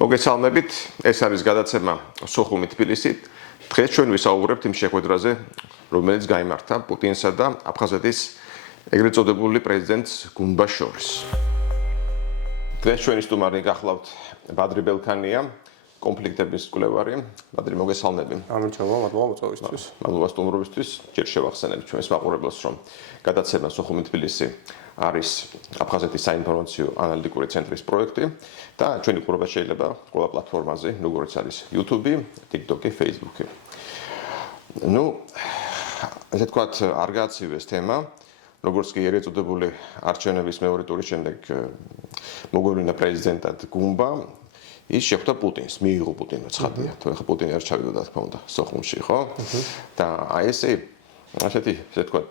მოგესალმებით, ეს არის გადაცემა სოხუმი თბილისით. დღეს ჩვენ ვისაუბრებთ იმ შეხვედრაზე, რომელიც გაიმართა პუტინსა და აფხაზეთის ეგრეთ წოდებული პრეზიდენტს გუნბას შორის. დღეს ჩვენი სტუმარი გახლავთ ბადრი ბელქანია, კონფლიქტების კვლევარი. ბადრი, მოგესალმები. ამიჩოვა, მადლობა მოწვევისთვის. მადლობა სტუმრობისთვის. ჯერ შევახსენებ ჩვენს მაყურებელს, რომ გადაცემა სოხუმი თბილისი არის აფხაზეთის საინფორმაციო ანალიტიკური ცენტრის პროექტი და ჩვენი ყურება შეიძლება ყველა პლატფორმაზე, როგორც არის YouTube, TikTok, Facebook. ესე თქვათ, არ გააცივეს თემა, როგორც კი ეგრეთ წოდებული არჩევნების მეორე ტურის შემდეგ მოგვევლინა პრეზიდენტად გუნბა, ის შეხვდა პუტინს, მიიღო პუტინმა ცხადია, თუ ახლა პუტინი არ ჩავიდოდა, თქმა უნდა, სოხუმში, ხო? და აი ესე თქვათ,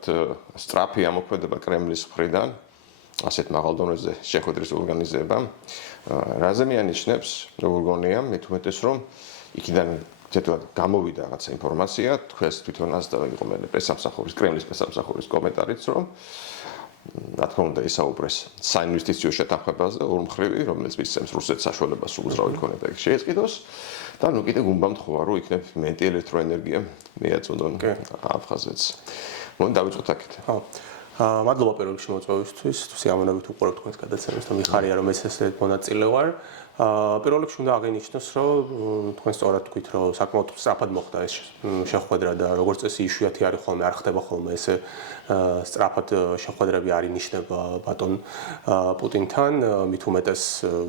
სწრაფი ამოქმედება კრემლის მხრიდან, ასეთ მაღალ დონეზე შეხვედრის ორგანიზება, რაზე მიანიშნებს, როგორ გონია, მით უმეტეს რომ იქიდან თეთრად გამოვიდა რაღაცა ინფორმაცია, თქვენს თვითონაც და იყო მე პრესამსახურის, კრემლის პრესამსახურის კომენტარიც, რომ რა თქმა უნდა ისაუბრეს საინვესტიციო შეთანხმებაზე ორმხრივი, რომელიც მისცემს რუსეთს საშუალებას უძრავი ქონება იქ შეეწყიდოს და ნუ კიდე გუნბამ თქვა, რომ იქნებ მეტი ელექტროენერგია მიაწოდონ აფხაზეთს. მომ დავიწყოთ აქეთ. ხო. მადლობა პირველ რიგში მოწვევისთვის, სიამოვნებით უყურებთ თქვენს გადაცემას და მიხარია რომ ეს ესე მონაწილე ვარ. პირველ რიგში უნდა აღინიშნოს, რომ თქვენ სწორად თქვით, რომ საკმაოდ სწრაფად მოხდა ეს შეხვედრა და როგორც წესი იშვიათი არის ხოლმე, არ ხდება ხოლმე ესე სწრაფად შეხვედრები არ ინიშნება ბატონ პუტინთან, მით უმეტეს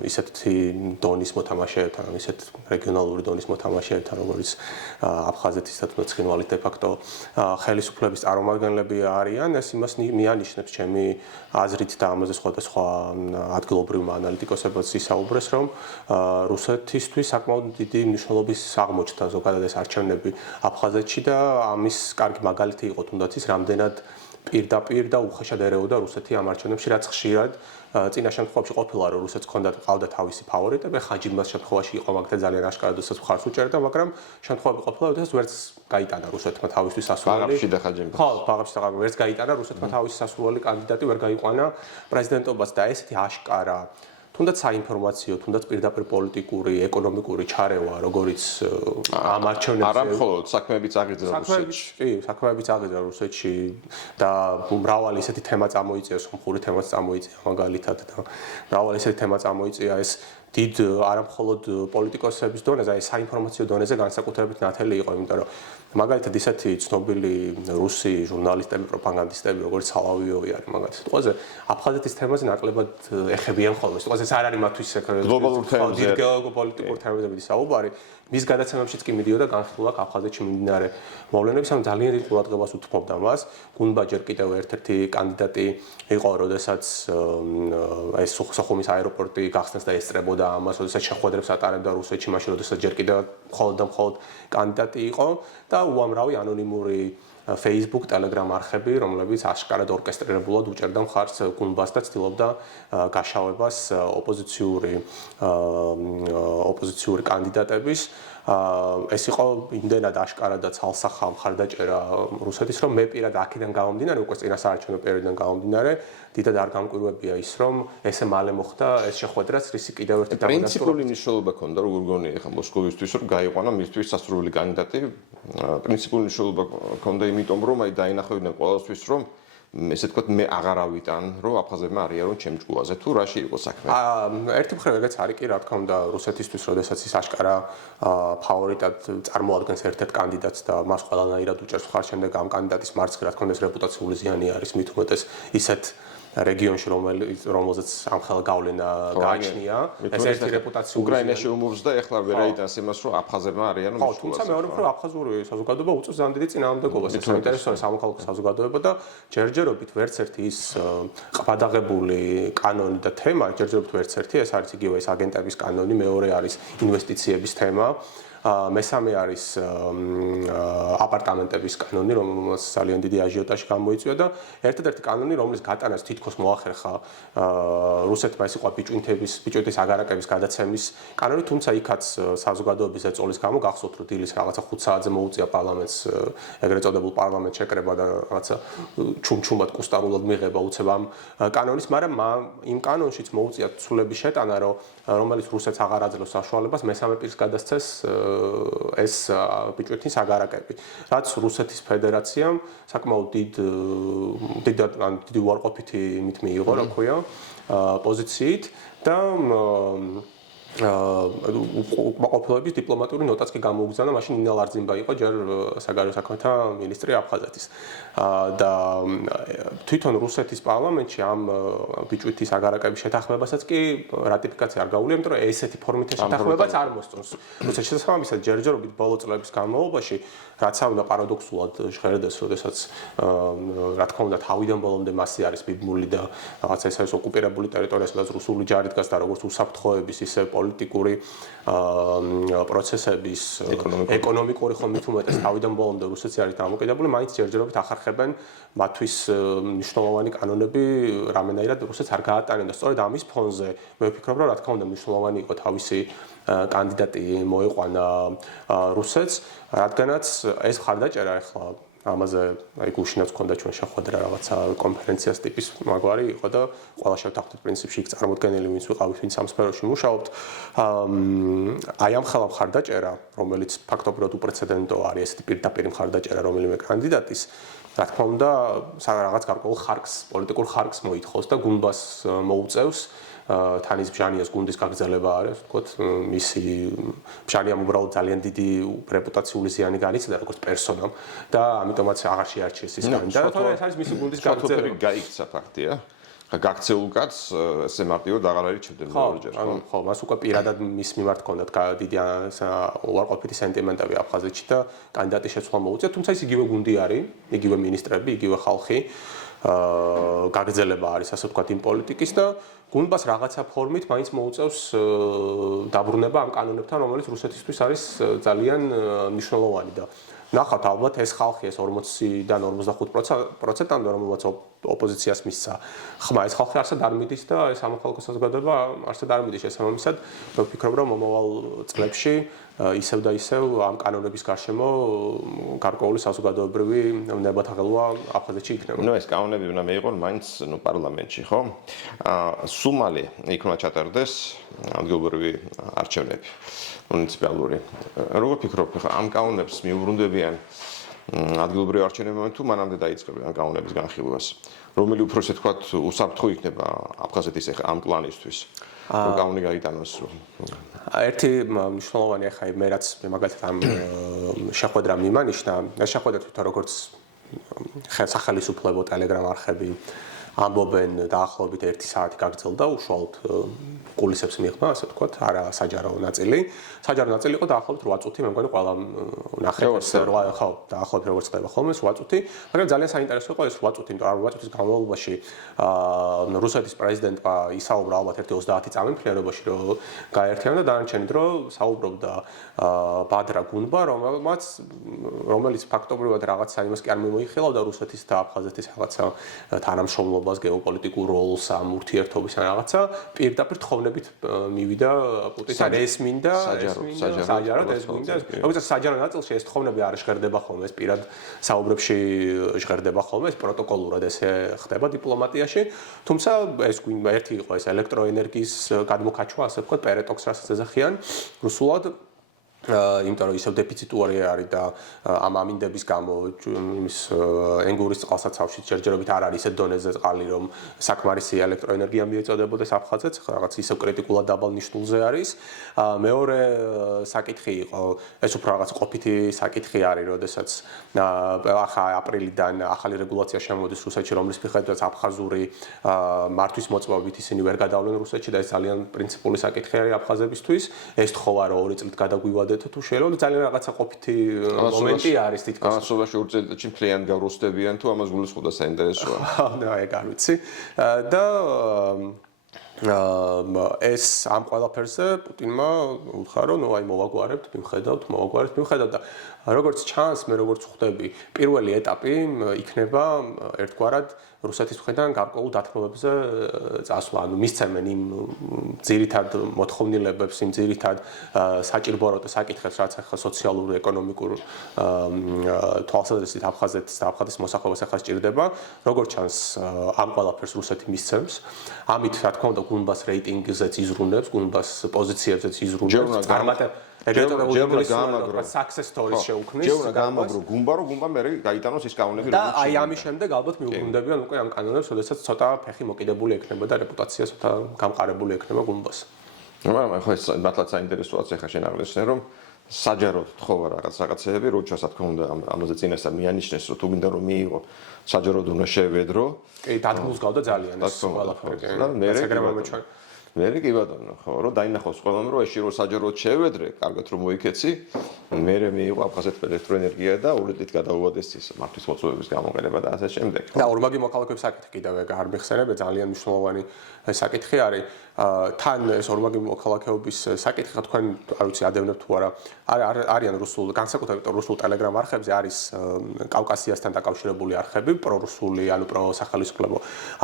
ისეთი დონის მოთამაშეებთან, ისეთ რეგიონალური დონის მოთამაშეებთან, როგორც აფხაზეთის და ცხინვალის დე-ფაქტო ხელისუფლების წარმომადგენლები არიან, ეს იმას მიანიშნებს ჩემი აზრით და ამაზე სხვადასხვა ადგილობრივმა ანალიტიკოსებიც ისაუბრეს, რომ რუსეთისთვის საკმაოდ დიდი მნიშვნელობის აღმოჩნდა ზოგადად ეს არჩევნები აფხაზეთში და ამის კარგი მაგალითი იყო თუნდაც ის, რამდენად პირდაპირ და უხეშად ერეოდა რუსეთი ამ არჩევნებში, რაც ხშირად წინა შემთხვევაში ყოფილა, რომ რუსეთს ჰყავდა თავისი ფავორიტები, ხაჯიმბას შემთხვევაში იყო მაგთა ძალიან აშკარად რუსეთს მხარს უჭერდა, მაგრამ შემთხვევები ყოფილა, როდესაც ვერც გაიტანა რუსეთმა თავისთვის სასურველი. ბაღებში და ხაჯიმბას. ხო, ბაღებში და ვერც გაიტანა რუსეთმა თავისი სასურველი კანდიდატი ვერ გაიყვანა პრეზიდენტობას და ესეთი აშკარა თუნდაც საინფორმაციო, თუნდაც პირდაპირ პოლიტიკური, ეკონომიკური ჩარევა, როგორც ამ არჩევნებზე. არა მხოლოდ საქმეებიც აღიძრა რუსეთში. კი, საქმეებიც აღიძრა რუსეთში და მრავალი ესეთი თემა წამოიწია, სომხური თემაც წამოიწია მაგალითად და მრავალი ესეთი თემა წამოიწია ეს დიდ არა მხოლოდ პოლიტიკოსების დონეზე, აი საინფორმაციო დონეზე განსაკუთრებით ნათელი იყო, იმიტომ რომ მაგალითად ისეთი ცნობილი რუსი ჟურნალისტები, პროპაგანდისტები, როგორც სალავიოვი არის მაგალითად. ყველაზე აფხაზეთის თემაზე ნაკლებად ეხებიან ხოლმე. ყველაზე ეს არ არის მათთვის გლობალურ თემებზე, გეოპოლიტიკურ თემებზე საუბარი. მის გადაცემებშიც კი მიდიოდა განხილვა აფხაზეთში მიმდინარე მოვლენების, ანუ ძალიან დიდ ყურადღებას უთმობდა მას. გუნბა ჯერ კიდევ ერთ-ერთი კანდიდატი იყო, როდესაც ეს სოხუმის აეროპორტი გახსნეს და ესწრებოდა ამას, როდესაც შეხვედრებს ატარებდა რუსეთში, მაშინ როდესაც ჯერ კიდევ მხოლოდ კანდიდატი იყო და უამრავი ანონიმური Facebook, Telegram არხები, რომლებიც აშკარად ორკესტრირებულად უჭერდა მხარს გუნბას და ცდილობდა გაშავებას ოპოზიციური კანდიდატების. ეს იყო იმდენად აშკარად და ცალსახა მხარდაჭერა რუსეთის, რომ მე პირად აქედან გამომდინარე, უკვე წინა საარჩევნო პერიოდიდან გამომდინარე, დიდად არ გამკვირვებია ის, რომ ესე მალე მოხდა ეს შეხვედრაც, რისი კიდევ ერთი დამოკიდებული პრინციპული მნიშვნელობა ჰქონდა, როგორ გონია ახლა მოსკოვისთვის, რომ გაიყვანა მისთვის სასურველი კანდიდატი. პრინციპული მნიშვნელობა ჰქონდა იმიტომ, რომ აი დაინახავდნენ ყველასთვის, რომ ესე თქვათ მე აღარ ავიტან, რომ აფხაზებმა არიან ჩემ ჭკუაზე, თუ რაში იყო საქმე. ერთი მხრივ ეგეც არის კი, რა თქმა უნდა, რუსეთისთვის, როდესაც ის აშკარა ფავორიტად წარმოადგენს ერთ-ერთ კანდიდატს და მას ყველანაირად უჭერს მხარს შემდეგ ამ კანდიდატის მარცხი, რა თქმა უნდა, ეს რეპუტაციული ზიანი არის, მით უმეტეს ისეთ რეგიონში, რომელზეც ამხელა გავლენა გააჩნია, ეს ერთი რეპუტაციული უკრაინაში უმოვს და ეხლა ვერ აიტანს იმას, რომ აფხაზებმა არიან ხო, თუმცა მეორე მხრივ აფხაზური საზოგადოება უწევს ძალიან დიდი წინააღმდეგობას, ეს საინტერესოა სამოქალაქო საზოგადოება და ჯერჯერობით ვერც ერთი ის ყბადაღებული კანონი და თემა, ჯერჯერობით ვერც ერთი, ეს არის იგივე ეს აგენტების კანონი, მეორე არის ინვესტიციების თემა. მესამე არის აპარტამენტების კანონი, რომელსაც ძალიან დიდი აჟიოტაჟი გამოიწვია და ერთადერთი კანონი, რომლის გატანას თითქოს მოახერხა რუსეთმა, ეს იყო ბიჭვინთის აგარაკების გადაცემის კანონი, თუმცა იქაც საზოგადოების ეწოლის გამო გახსოვთ, რომ დილის რაღაცა 5 საათზე მოუწია პარლამენტს ეგრეთ წოდებულ პარლამენტ შეკრება და რაღაცა ჩუმჩუმად კუსტარულად მიღება უცებ ამ კანონის, მაგრამ იმ კანონშიც მოუწია ცვლილების შეტანა, რომელიც რუსეთს აღარ აძლევს საშუალებას მესამე პირს გადასცეს ეს ბიჭვინთის აგარაკები, რაც რუსეთის ფედერაციამ საკმაოდ დიდი უარყოფითი იმით მიიღო, რა ქვია, პოზიციით და უკმაყოფილების დიპლომატიური ნოტაც კი გამოუგზავნა, მაშინ ნინა ლარძიმბა იყო ჯერ საგარეო საქმეთა მინისტრი აფხაზეთის. და თვითონ რუსეთის პარლამენტში ამ ბიჭვინთის აგარაკების შეთანხმებასაც კი რატიფიკაცია არ გაუვლია, იმიტომ რომ ესეთი ფორმით შეთანხმებაც არ მოსწონს. რუსეთის შესაბამისად ჯერჯერობით ბოლო წლების განმავლობაში, რაც უნდა პარადოქსულად ჟღერდეს, როდესაც რა თქმა უნდა თავიდან ბოლომდე მასზე არის ბიბმული და რაღაცა ეს არის ოკუპირებული ტერიტორია, სადაც რუსული ჯარი დგას და როგორც უსაფრთხოების ისე პოლიტიკური პროცესების ეკონომიკური ხომ მით უმეტეს თავიდან ბოლომდე რუსეთს არის დამოკიდებული, მაინც ჯერჯერობით ახარხებენ მათთვის მნიშვნელოვანი კანონები რამენაირად რუსეთს არ გაატარებენ და სწორედ ამის ფონზე მე ვფიქრობ, რომ რა თქმა უნდა მნიშვნელოვანი იყო თავისი კანდიდატი მოეყვანა რუსეთს, რადგანაც ეს მხარდაჭერა ახლა ამაზე აი გუშინაც ქონდა ჩვენ შეხვედრა რაღაცა კონფერენციას ტიპის მაგვარი იყო და ყველა შევთანხმდით პრინციპში იქ წარმოდგენილი ვინც ვიყავით, ვინც ამ სფეროში მუშაობთ. აი ამ ხელა მხარდაჭერა, რომელიც ფაქტობრივად უპრეცედენტო არის, ესეთი პირდაპირ მხარდაჭერა რომელიმე კანდიდატის, რა თქმა უნდა, რაღაც გარკვეულ ხარკს, პოლიტიკურ ხარკს მოითხოვს და გუნბას მოუწევს. თანის ბჟანიას გუნდის გაგრძელება არის, ვთქვათ, მისი ბჟანიამ უბრალოდ ძალიან დიდი რეპუტაციული ზიანი განიცადა როგორც პერსონამ და ამიტომაც აღარ შეარჩიეს ის კანდიდატი. და ეს არის მისი გუნდის გაგრძელება. გაიქცა ფაქტია. გაქცეულ კაც ესე მარტივად აღარ არის ჩებდები ორჯერ, ხო? ხო, მას უკვე პირადად მის მიმართ ჰქონდათ დიდი უარყოფითი სენტიმენტები აფხაზეთში და კანდიდატის შეცვლა მოუწია, თუმცა ის იგივე გუნდი არის, იგივე მინისტრები, იგივე ხალხი. გაგრძელება არის, ასე ვთქვათ, იმ პოლიტიკის და გუნბას რაღაცა ფორმით მაინც მოუწევს დაბრუნება ამ კანონებთან, რომელიც რუსეთისთვის არის ძალიან მნიშვნელოვანი და ნახავთ ალბათ ეს ხალხი ეს 40-დან 45%-ამდე რომელსაც ოპოზიციას მისცა ხმა ეს ხალხი არსად არ მიდის და ეს სამოქალაქო საზოგადოება არსად არ მიდის შესაბამისად მე ვფიქრობ რომ მომავალ წლებში ისევ და ისევ ამ კანონების გარშემო გარკვეული საზოგადოებრივი ნებათაღელვა აფხაზეთში იქნება. ეს კანონები უნდა მეიყონ მაინც პარლამენტში, ხო? სულ მალე იქ უნდა ჩატარდეს ადგილობრივი არჩევნები, მუნიციპალური. როგორ ფიქრობ, ამ კანონებს მიუბრუნდებიან ადგილობრივი არჩევნებები თუ მანამდე დაიწყებენ ამ კანონების განხილვას? რომელი უფრო ესე თქვა უსაფრთხო იქნება აფხაზეთის ამ კლანისთვის? კანონი გაიტანოს. ერთი მნიშვნელოვანი ახლა მე რაც მაგალითად ამ შეხვედრა მიმანიშნა, ეს შეხვედრა თვითონ როგორც სახელმწიფო ტელეგრამ არხები ამბობენ დაახლოებით 1 საათი გაგრძელდა უშუალოდ კულისებს მიიღმა, ასე ვთქვათ, არა საჯარო ნაწილი. საჯარო ნაწილი იყო დაახლოებით 8 წუთი, მე მგონი ყველა ნახეთ ეს 8 ხო, დაახლოებით როგორც ხდება ხოლმე 8 წუთი, მაგრამ ძალიან საინტერესო იყო ეს 8 წუთი, იმიტომ რომ 8 წუთის განმავლობაში რუსეთის პრეზიდენტმა ისაუბრა ალბათ ერთი 30 წამი მთლიანობაში, რომ გაერთიანა და დანარჩენი დრო საუბრობდა ბადრა გუნბა, რომელიც ფაქტობრივად რაღაცა იმას კი არ მიმოიხილავდა რუსეთის და აფხაზეთის რაღაცა თანამშრომლობას, გეოპოლიტიკურ როლს, ამ ურთიერთობის ან რაღაცა პირდაპირ თხოვნებით მივიდა პუტინთან ეს მინდა საჯაროდ ეს მინდა როგორც საჯარო ნაწილში ეს თხოვნები არ ჟღერდება ხოლმე ეს პირად საუბრებში ჟღერდება ხოლმე ეს პროტოკოლურად ესე ხდება დიპლომატიაში თუმცა ეს ერთი იყო ეს ელექტროენერგიის გადმოქაჩვა ასე ვთქვათ პერეტოქს რასაც ეძახიან რუსულად იმიტომ რომ ისევ დეფიციტური არის და ამ ამინდების გამო იმის ენგურის წყალსაცავში ჯერჯერობით არ არის ისე დონეზე წყალი რომ საკმარისი ელექტროენერგია მიეწოდებოდეს აფხაზეთს რაღაც ისევ კრიტიკულად დაბალ ნიშნულზე არის მეორე საკითხი იყო ეს უფრო რაღაც ყოფითი საკითხი არის როდესაც ახლა აპრილიდან ახალი რეგულაცია შემოდის რუსეთში რომლის მიხედვითაც აფხაზური მართვის მოწვევით ისინი ვერ გადავლენ რუსეთში და ეს ძალიან პრინციპული საკითხი არის აფხაზებისთვის ეს თხოვა რომ 2 წლით გადაგვივადეთ თუ შეიძლება ძალიან რაღაცა ყოფითი მომენტი არის თითქოს ასობაში ურწედში მთლიან გავროსდებიან თუ ამას გულისხმობდა საინტერესოა და ეგ არ ვიცი და ეს ამ ყველაფერზე პუტინმა უთხრა რომ აი მოვაგვარებთ და როგორც ჩანს მე როგორც ხვდები პირველი ეტაპი იქნება ერთგვარად რუსეთის მხრიდან გარკვეულ დათმობებზე წასვლა ანუ მისცემენ იმ ძირითად მოთხოვნილებებს იმ ძირითად საჭიროებო საკითხებს რაც ახლა სოციალურ ეკონომიკურ თვალსაზრისით აფხაზეთის მოსახლეობას ახლა სჭირდება როგორც ჩანს ამ ყველაფერს რუსეთი მისცემს ამით რა თქმა უნდა გუნბას რეიტინგზეც იზრუნებს გუნბას პოზიციებზეც იზრუნებს success stories შეუქმნის. ჯერა გამაგრო გუმბა რომ გუმბა მე გაიტანოს ის კანონები და აი ამის შემდეგ ალბათ მიუგუნდებიან უკვე ამ კანონებს, როდესაც ცოტა ფეხი მოკიდებული ექნება და რეპუტაცია ცოტა გამყარებული ექნება გუმბას. მაგრამ ახლა ეს მართლაც საინტერესოა ახლა შენ აღნიშნე რომ საჯაროდ თხოვა რაღაცეები, როცა თქმა უნდა ამაზე წინასწარ მიანიშნეს რომ თუ გინდა რომ მიიღო საჯაროდ უნდა შევედრო. კი, დადგმულს გავდა ძალიან ეს ყველაფერი. მე კი ბატონო, ხო, რომ დაინახოს ყველამ რომ ეში რო საჯაროდ შევედრე, კარგად რომ მოიქეცი, მე მიიღო აფხაზეთის ელექტროენერგია და ულიტით გადაუვადეს ის მართვის მოწვევების გამოყენება და ასე შემდეგ. და ორმაგი მოქალაქეების საკითხი კიდევ არ მიხსენებია, ძალიან მნიშვნელოვანი საკითხი არის. თან ეს ორმაგი მოქალაქეობის საკითხი ხა თქვენ არ ვიცი ადევნებთ თუ არა არიან რუსულ განსაკუთრებით რუსულ ტელეგრამ არხებზე არის კავკასიასთან დაკავშირებული არხები პრორუსული ანუ პროსახალისუფლებო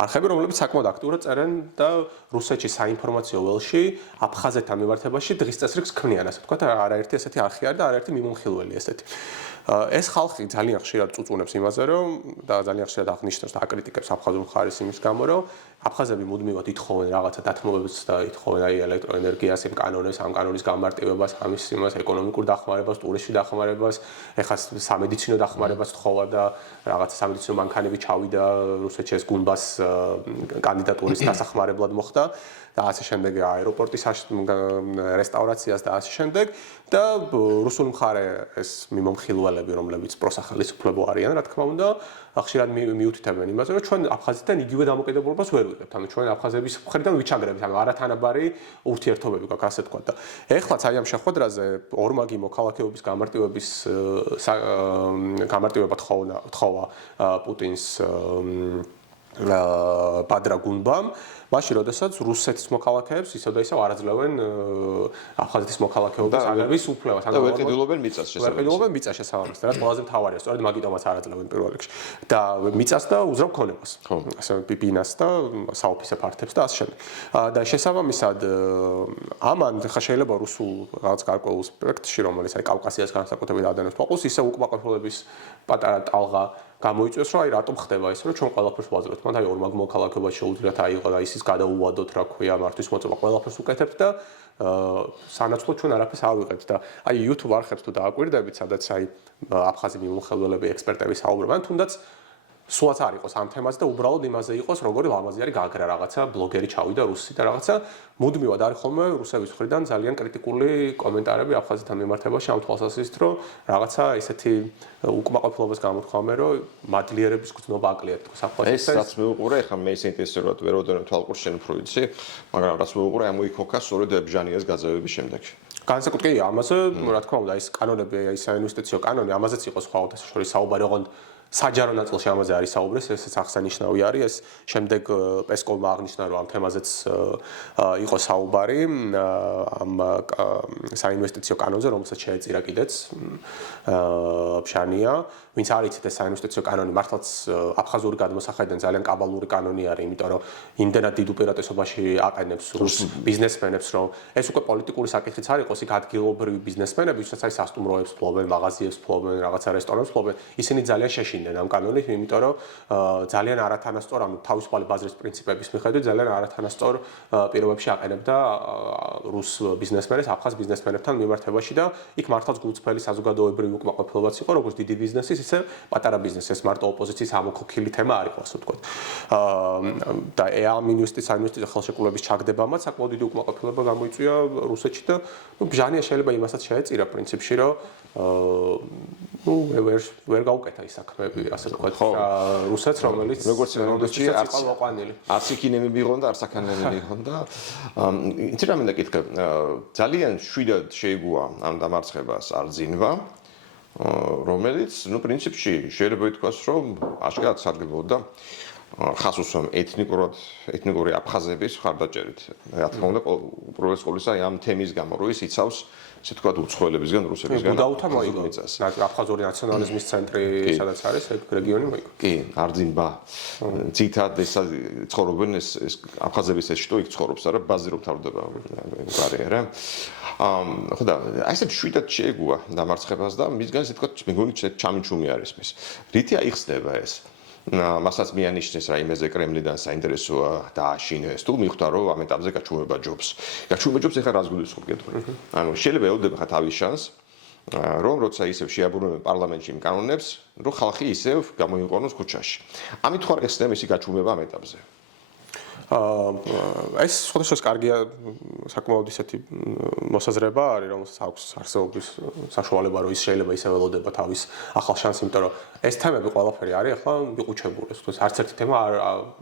არხები რომლებიც საკმაოდ აქტიურად წერენ და რუსეთში საინფორმაციო ველში აფხაზეთთან მიმართებაში დღის წესრიგს ქმნიან ასე ვთქვათ არაერთი ესეთი არხი არის და არაერთი მიმომხილველი ესეთი ეს ხალხი ძალიან ხშირად წუწუნებს იმაზე რომ და ძალიან ხშირად აღნიშნავს და აკრიტიკებს აფხაზურ მხარეს იმის გამო რომ აფხაზები მუდმივად ითხოვენ რაღაცა დათმობებს და ითხოვენ აი ელექტროენერგიას იმ კანონებს ამ კანონის გამარტივებას ამის იმას ეკონომიკურ დახმარებას ტურისტში დახმარებას ეხლა სამედიცინო დახმარებას თხოვა და რაღაცა სამედიცინო მანქანები ჩავიდა რუსეთში ეს გუნბას კანდიდატურის დასახმარებლად მოხდა და ასე შემდეგ აეროპორტის რესტავრაციას და ასე შემდეგ და რუსული მხარე ეს მიმომხილველები რომლებიც პროსახალისუფლებო არიან რა თქმა უნდა ხშირად მიუთითებენ იმაზე რომ ჩვენ აფხაზეთთან იგივე დამოკიდებულებას ვერ ვიღებთ ანუ ჩვენ აფხაზების მხრიდან ვიჩაგრებით ანუ არათანაბარი ურთიერთობები გვაქვს ასე თქვა და ეხლაც აი ამ შეხვედრაზე ორმაგი მოქალაქეობის გამარტივება თხოვა პუტინს ბადრა გუნბამ მაშინ როდესაც რუსეთის მოქალაქეებს ისევ და ისევ არაძლევენ აფხაზეთის მოქალაქეობის აღების უფლებას და ვერ ყიდულობენ მიწას შესაბამისად რაც ყველაზე მთავარია სწორედ მაგიტომაც არაძლევენ პირველ რიგში და მიწას და უძრავ ქონებას ასე ბინას და საოფისე ფართებს და ასე შემდეგ და შესაბამისად ამან ხა შეიძლება რუსულ რაღაც გარკვეულ სპექტრში რომელიც აი კავკასიას განსაკუთრებით ადანებს ფოკუსს ისე უკმაყოფილების პატარა ტალღა გამოიწვევს რომ აი რატომ ხდება ეს რომ ჩვენ ყველაფერს ვაძლევთ მათ აი ორმაგ მოქალაქეობას შეუძლიათ აიღო და ისის გადაუვადოთ რა ქვია მართვის მოწვევა ყველაფერს უკეთებთ და სანაცვლოდ ჩვენ არაფერს არ ვიღებთ და აი YouTube არხებს თუ დააკვირდებით სადაც აი აფხაზი მიმომხელველები ექსპერტები საუბრობენ თუნდაც სულაც არ იყოს ამ თემაზე და უბრალოდ იმაზე იყოს როგორი ლამაზი არის გაგრა რაღაცა ბლოგერი ჩავიდა რუსი და რაღაცა მუდმივად არის ხოლმე რუსების მხრიდან ძალიან კრიტიკული კომენტარები აფხაზეთთან მიმართებაში ამ თვალსაზრისით რომ რაღაცა ესეთი უკმაყოფილებას გამოთქვამენ რომ მადლიერების გრძნობა აკლია თქოს აფხაზეთს ეს რაც მეუყურე ახლა მე ინტერესებად ვერ ვოდენ თვალყურს შენ უფრო იცი მაგრამ რაც მეუყურე ამოიქოქა სწორედ ბჟანიას გაძევების შემდეგში განსაკუთრებით ამაზე რა თქმა უნდა ეს კანონები აი საინვესტიციო კანონი ამაზეც იყო სხვა შორის საუბარი ოღონდ საჯარო ნაწილში ამაზე არის საუბრის, ესეც აღსანიშნავი არის, ეს შემდეგ პესკოვმა აღნიშნა, რომ ამ თემაზეც იყო საუბარი, ამ საინვესტიციო კანონზე, რომელსაც შეეწირა კიდეც ბჟანია, ვინც არ იცით ეს საინვესტიციო კანონი მართლაც აფხაზური გადმოსახედიდან ძალიან კაბალური კანონი არის, იმიტომ რომ იმდენად დიდ უპირატესობაში აყენებს რუს ბიზნესმენებს, რომ ეს უკვე პოლიტიკური საკითხიც არ იყოს, იქ ადგილობრივი ბიზნესმენები, ვისაც აი სასტუმროებს ფლობენ, მაღაზიებს ფლობენ, რაღაცა რესტორნებს ფლობენ, ისინი ძალიან შეშინდნენ ამ კანონით, იმიტომ რომ ძალიან არათანასწორ, ანუ თავისუფალი ბაზრის პრინციპების მიხედვით ძალიან არათანასწორ პირობებში აყენებდა რუს ბიზნესმენებს აფხაზ ბიზნესმენებთან მიმართებაში და იქ მართლაც გულწრფელი საზოგადოებრივი უკმაყოფილებაც იყო, როგორც დიდი ბიზნესის, ისე პატარა ბიზნესის, ეს მარტო ოპოზიციის ამოქოქილი თემა არ იყო, ასე ვთქვათ. და ამ ინვესტიციო ხელშეკრულების ჩაგდებამაც საკმაოდ დიდი უკმაყოფილება გამოიწვია რუსეთში და ბჟანია შეიძლება იმასაც შეეწირა პრინციპში, რომ ვერ გაუკეთა ის საქმეები, ასე ვთქვათ, რუსეთს, რომელიც როგორც როდესაც მოყვანილი. არც იქინები მიიღონ და არც აქანები მიიღონ და იცი რა მინდა კითხე, ძალიან შვიდად შეიგუა ამ დამარცხებას არძინვა, რომელიც, პრინციპში შეიძლება ითქვას, რომ აშკარად სარგებლობდა ხას უსვამ ეთნიკური აფხაზების ხარდაჭერით. რა თქმა უნდა, უპირველეს ყოვლისა ამ თემის გამო, რომ ის იცავს, ესე ვთქვათ, უცხოელებისგან, რუსებისგან. გუდაუთა მოიგო. აფხაზური ნაციონალიზმის ცენტრი, სადაც არის, ეგ რეგიონი მოიგო. კი, არძინბა. ძირითადად ეს ცხოვრობენ ეს აფხაზების ეს შტო იქ ცხოვრობს, არა, ბაზირობ თავდება კარიერა. ხო და აი ესეთ შვიდად შეეგუა დამარცხებას და მისგან ესე ვთქვათ, მეგონი ჩამიჩუმი არის მის. რითი აიხსნება ეს? მასაც მიანიშნეს რა იმეზე კრემლიდან საინტერესოა დააშინეს თუ მიხვდა რომ ამ ეტაპზე გაჩუმება ჯობს. გაჩუმება ჯობს ეხლა რას გულისხმობ კეთილი. ანუ შეიძლება ელოდება ხა თავის შანს რომ როცა ისევ შეაბრუნებენ პარლამენტში იმ კანონებს, რომ ხალხი ისევ გამოიყენოს ქუჩაში. ამით ხარ ეხსნება ისი გაჩუმება ამ ეტაპზე. ეს სხვადასხვა კარგია საკმაოდ ისეთი მოსაზრება არის, რომელსაც აქვს არსებობის საშუალება, რომ ის შეიძლება ისევ ველოდება თავის ახალ შანსს, იმიტომ რომ ეს თემები ყველაფერი არის ახლა მიყუჩებული. ეს თქოს არც ერთი თემა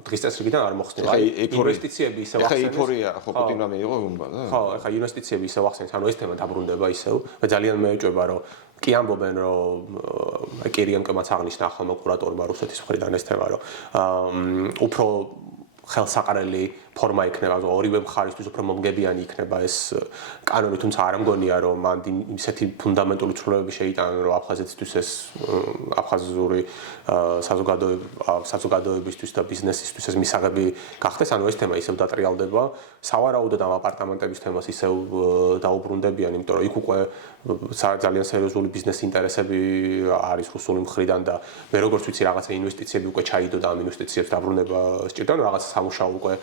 დღის წესრიგიდან არ მოხსნილა. ინვესტიციები ისევ ახსენეს. ეხა ეიფორია ხო პუტინმა მიიღო უმბა და? ხო, ეხა ინვესტიციები ისევ ახსენეს, ანუ ეს თემა დაბრუნდება ისევ. მე ძალიან მეეჭვება, რომ კი ამბობენ, რომ კირიენკომაც აღნიშნა ახალმა კურატორმა რუსეთის მხრიდან ეს თემა, რომ უფრო ხელსაყრელი ფორმა იქნება, ორივე მხარისთვის უფრო მომგებიანი იქნება ეს კანონი, თუმცა არ მგონია, რომ მან ისეთი ფუნდამენტური ცვლილებები შეიტანა, რომ აფხაზეთისთვის ეს აფხაზური საზოგადოებისთვის და ბიზნესისთვის ეს მისაღები გახდეს, ანუ ეს თემა ისევ დატრიალდება. სავარაუდოდ ამ აპარტამენტების თემას ისევ დაუბრუნდებიან, იმიტომ რომ იქ უკვე ძალიან სერიოზული ბიზნეს ინტერესები არის რუსული მხრიდან და მე როგორც ვიცი, რაღაცა ინვესტიციები უკვე ჩაიდო და ამ ინვესტიციებს დაბრუნება სჭირდა, რაღაცა სამუშაო უკვე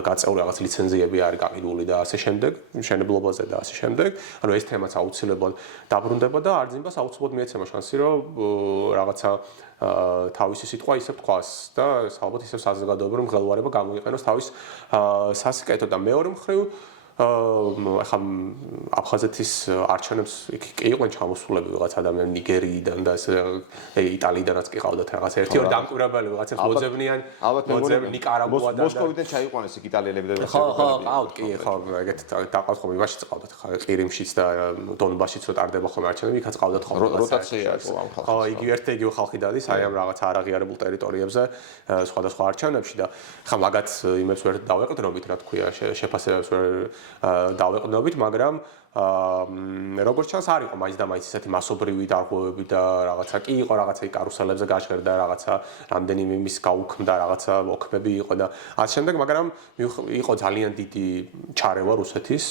გაწეული რაღაც ლიცენზიები არის გაყიდული და ასე შემდეგ, მშენებლობაზე და ასე შემდეგ. ანუ ეს თემაც აუცილებლად დაბრუნდება და არძინბას აუცილებლად მიეცემა შანსი, რომ რაღაცა თავისი სიტყვა ისევ თქვას და ალბათ ისევ საზოგადოებრივ მღელვარება გამოიყენოს თავის სასიკეთო და მეორე მხრივ ახლა აფხაზეთის არჩევნებს კი იყვნენ ჩამოსულები ვიღაც ადამიანი ნიგერიიდან და იტალიიდანაც კი ყავდათ რაღაც ერთი-ორი დამკვირვებელი ვიღაცებს მოძებნიან ნიკარაგუა და მოსკოვიდან ჩაიყვანეს იქ იტალიელები და ხო ყავთ კი ხო ეგეთ დაყავთ ხოლმე იმაშიც ყავდათ ხა ყირიმშიც და დონბასშიც რო ტარდება ხოლმე არჩევნები იქაც ყავდათ ხოლმე როტაცია იყო ამ ხალხს ხო იგივე ხალხი დადის აი ამ რაღაც არაღიარებულ ტერიტორიებზე სხვადასხვა არჩევნებში და ხა მაგაც იმებს ვერ დავეყრდნობით რა თქვია შეფასებებს ვერ დავეყრდნობით, მაგრამ როგორც ჩანს არ იყო მაინც და მაინც ისეთი მასობრივი დარღვევები და რაღაცა კი იყო რაღაცა კარუსელებზე გაჟღერდა რაღაცა რამდენიმე იმის გაუქმდა რაღაცა მოქმები იყო და ამ შემდეგ მაგრამ იყო ძალიან დიდი ჩარევა რუსეთის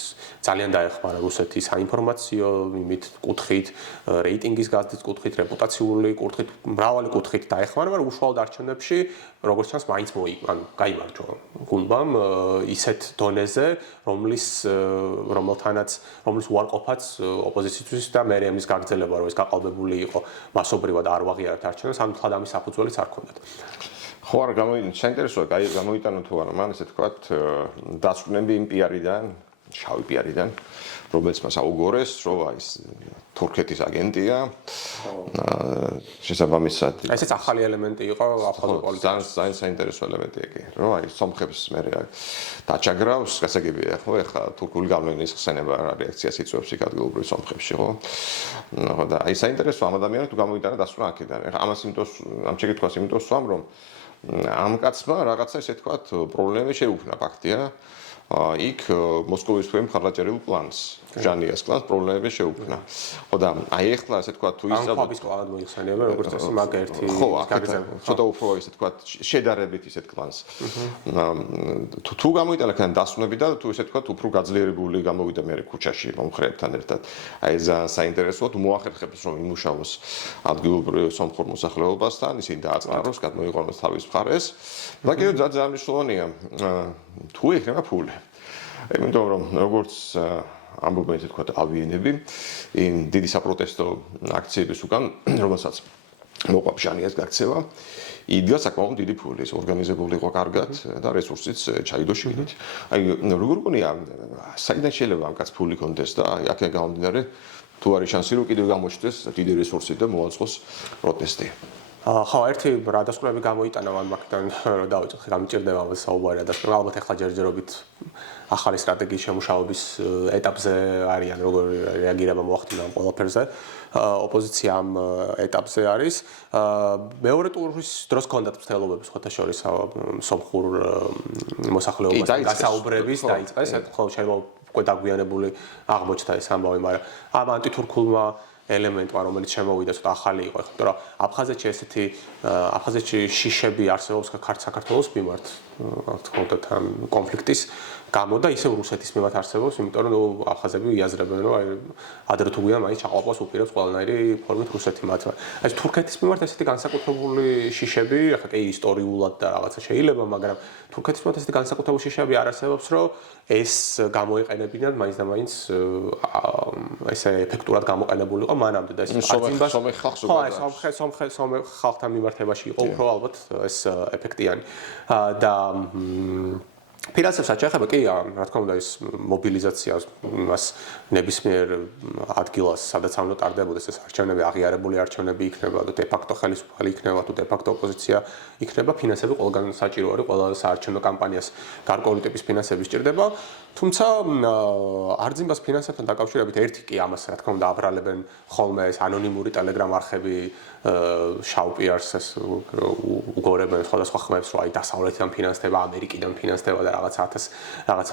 ძალიან დაეხმარა რუსეთის საინფორმაციო იმით კუთხით რეიტინგის გაზრდის კუთხით რეპუტაციული კუთხით მრავალი კუთხით დაეხმარა მაგრამ უშუალოდ არჩევნებში როგორც ჩანს მაინც გაიმარჯვა გუნდამ ისეთ დონეზე რომლის უარყოფაც ოპოზიციისთვის და მე ამის გაგრძელება რომ ეს გაყალბებული იყო მასობრივად არ ვაღიარებთ არჩევნებს ან თლად ამის საფუძველიც არ ქონდათ. ხო არა საინტერესოა გამოიტანო თუ არა მან ესე თქვათ დასკვნები იმ პიარიდან შავი პიარიდან რომელიც მას აუგორეს რომ ის თურქეთის აგენტია შესაბამისად ესეც ახალი ელემენტი იყო აფხაზურ პოლიტიკაში ძალიან საინტერესო ელემენტია კი რომ აი სომხებს მე დაჩაგრავს გასაგებია ხო ეხლა თურქული გავლენის ხსენება რეაქციას იწვევს იქ ადგილობრივ სომხებში ხო ხო და აი საინტერესო ამ ადამიანებს თუ გამოიტანა დასკვნა აქედან ეხლა ამას იმიტოს ამ შეკითხვას იმიტოს ვამ რომ ამ კაცმა რაღაცა ესე თქვათ პრობლემები შეუქმნა ფაქტია იქ მოსკოვის თვე მხარდაჭერილ პლანს ჟანიას კლას პრობლემები შეუქმნა. ხო და აი ეხლა ესე თქვა თუ ის ამბობის კლანად მოიხსენიება როგორც ეს მაგ ერთი ცოტა უფრო ესე თქვა შედარებით ისეთ კლანს. თუ გამოიტანა ქან დასვნები და თუ ესე თქვა უფრო გაძლიერებული გამოვიდა მე ქუჩაში მომხრეებთან ერთად. აი ძალიან საინტერესოა თუ მოახერხებს რომ იმუშაოს ადგილობრივ სომხურ მოსახლეობასთან, ისინი დააწყაროს, გადმოიყენოს თავის მხარეს. და კიდევ ძალიან მნიშვნელოვანია თუ ეხება ფული. იმიტომ რომ როგორც ამბობენ ესე თქვა ავიენები იმ დიდი საპროტესტო აქციების უკან რომელსაც მოყვა ჟანიას გაქცევა იდგა საკმაოდ დიდი ფული ეს ორგანიზებული იყო კარგად და რესურსიც ჩაიდო შიგნით აი როგორ გონია საიდან შეიძლება ამ კაც ფული კონდეს და აქედან გამომდინარე თუ არის შანსი რომ კიდევ გამოჩნდეს დიდი რესურსი და მოაწყოს პროტესტი ხო, ერთი რადასკვნები გამოიტანა მან მაგიდან რომ დავიწყე, გამიჭირდება ამას საუბარი რადასკვნები. ალბათ ახლა ჯერჯერობით ახალი სტრატეგიის შემუშავების ეტაპზე არიან, როგორ რეაგირება მოახდინა ამ ყველაფერზე. ოპოზიცია ამ ეტაპზე არის. მეორე ტურის დროს ჰქონდათ მცდელობები სხვათა შორის სომხურ მოსახლეობასთან გასაუბრების დაიწყეს. ხო, შეიძლება უკვე დაგვიანებული აღმოჩნდა ეს ამბავი, მაგრამ ამ ანტითურქულმა ელემენტმა, რომელიც შემოვიდა, ცოტა ახალი იყო, იმიტომ რომ აფხაზეთში შიშები არსებობს საქართველოს მიმართ, თქონდათ ამ კონფლიქტის გამო და ისევ რუსეთის მიმართ არსებობს, იმიტომ რომ აფხაზები იაზრებენ, რომ ადრე თუ გვიან მაინც ჩაყალყვას უპირებს ყველანაირი ფორმით რუსეთი მათ. აი თურქეთის მიმართ ესეთი განსაკუთრებული შიშები, ახლა კი ისტორიულად და რაღაცა შეიძლება, მაგრამ თურქეთის მიმართ ესეთი განსაკუთრებული შიშები არ არსებობს, რომ ეს გამოიყენებინათ მაინც და მაინც ესე ეფექტურად გამოყენებულიყო მანამდე და ეს სომეხ ხალხს სომეხ ხალხთან მიმართებაში იყო უფრო ალბათ ეს ეფექტიანი და ფინანსებსაც ეხება კი, რა თქმა უნდა, ეს მობილიზაციას, მას ნებისმიერ ადგილას, სადაც უნდა ტარდებოდეს ეს არჩევნები, აღიარებული არჩევნები იქნება, თუ დე-ფაქტო ხელისუფალი იქნება, თუ დე-ფაქტო ოპოზიცია იქნება, ფინანსები ყველგან საჭირო არის, ყველა საარჩევნო კამპანიას გარკვეული ტიპის ფინანსები სჭირდება. თუმცა არძიმბას ფინანსებთან დაკავშირებით ერთი კი ამას, რა თქმა უნდა, აბრალებენ ხოლმე ეს ანონიმური ტელეგრამ არხები შავ პიარს უგორებენ სხვადასხვა ხმებს, რომ აი დასავლეთიდან ფინანსდება, ამერიკიდან ფინანსდება და რაღაცას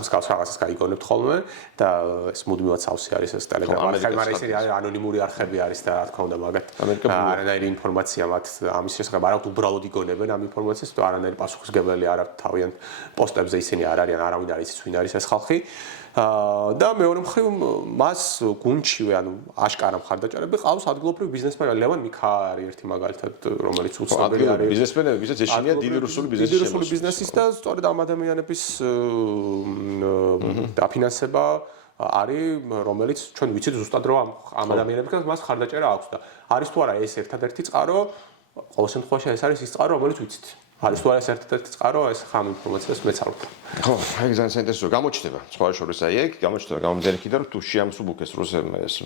მსგავს რაღაცას გაიგონებთ ხოლმე და ეს მუდმივად სავსე არის ეს ტელეგრამ არხები, მაგრამ ეს ანონიმური არხები არის და რა თქმა უნდა მაგათ არანაირი ინფორმაცია მათ ამის შესახებ არ აქვს, უბრალოდ იგონებენ ამ ინფორმაციას, თუ არანაირი პასუხისმგებელი არ აქვს თავიანთ პოსტებზე, ისინი არ არიან, არავინ არ იცის ვინ არის ეს ხალხი. და მეორე მხრივ მას გუნდშივე, ანუ აშკარა მხარდაჭერები ყავს ადგილობრივი ბიზნესმენი ლევან მიქა არის ერთი მაგალითად, რომელიც უცნობელი არის ბიზნესმენები, ვისაც ეშინია დიდი რუსული ბიზნესის და სწორედ ამ ადამიანების დაფინანსება არის, რომელიც ჩვენ ვიცით ზუსტად რომ ამ ადამიანებთან მას მხარდაჭერა აქვს და არის თუ არა ეს ერთადერთი წყარო, ყოველ შემთხვევაში ეს არის ის წყარო, რომელიც ვიცით. არის თუ არა ეს ერთადერთი წყარო, ეს ხამ ინფორმაციას მეც არ ვთქვა. ხო, აი ძალიან საინტერესოა. გამოჩნდება სხვა შორის აი ეგ, გამოჩნდება გამომძენი კიდე რომ თუ შეამსუბუქეს რუსებმა ეს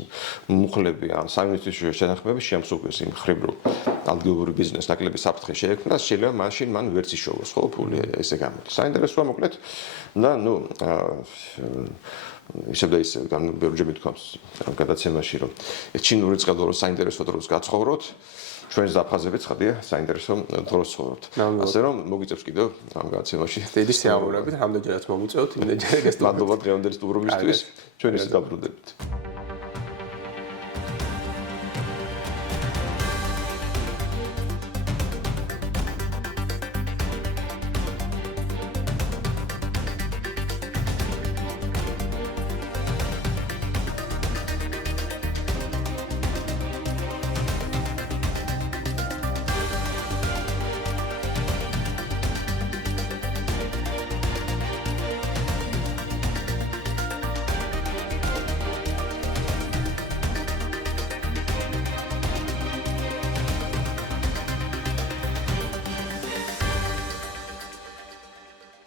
მუხლები ან სამინისტრო შენახმები შეამსუბუქეს იმ ხრივ რომ ადგილობრივი ბიზნეს ნაკლები საფრთხე შეექმნა, შეიძლება მაშინ მან ვერც იშოვოს, ხო, ფული ესე გამოდის. საინტერესოა მოკლედ და ნუ ისევ და ისევ ბევრჯერ მithქვამს ამ გადაცემაში რომ ეს ჩინური წყალო რომ საინტერესო დროს გაცხოვროთ ჩვენს აფხაზებიც ხადია საინტერესო დროს ცხოვრობთ. ასე რომ მოგიწევს კიდევ ამ გადაცემაში. დიდი სიამოვნებით, რამდენჯერაც მომიწევთ, იმდენჯერ გესტუმრობთ. მადლობა დღევანდელი სტუმრობისთვის. ჩვენ ისე დავბრუნდებით.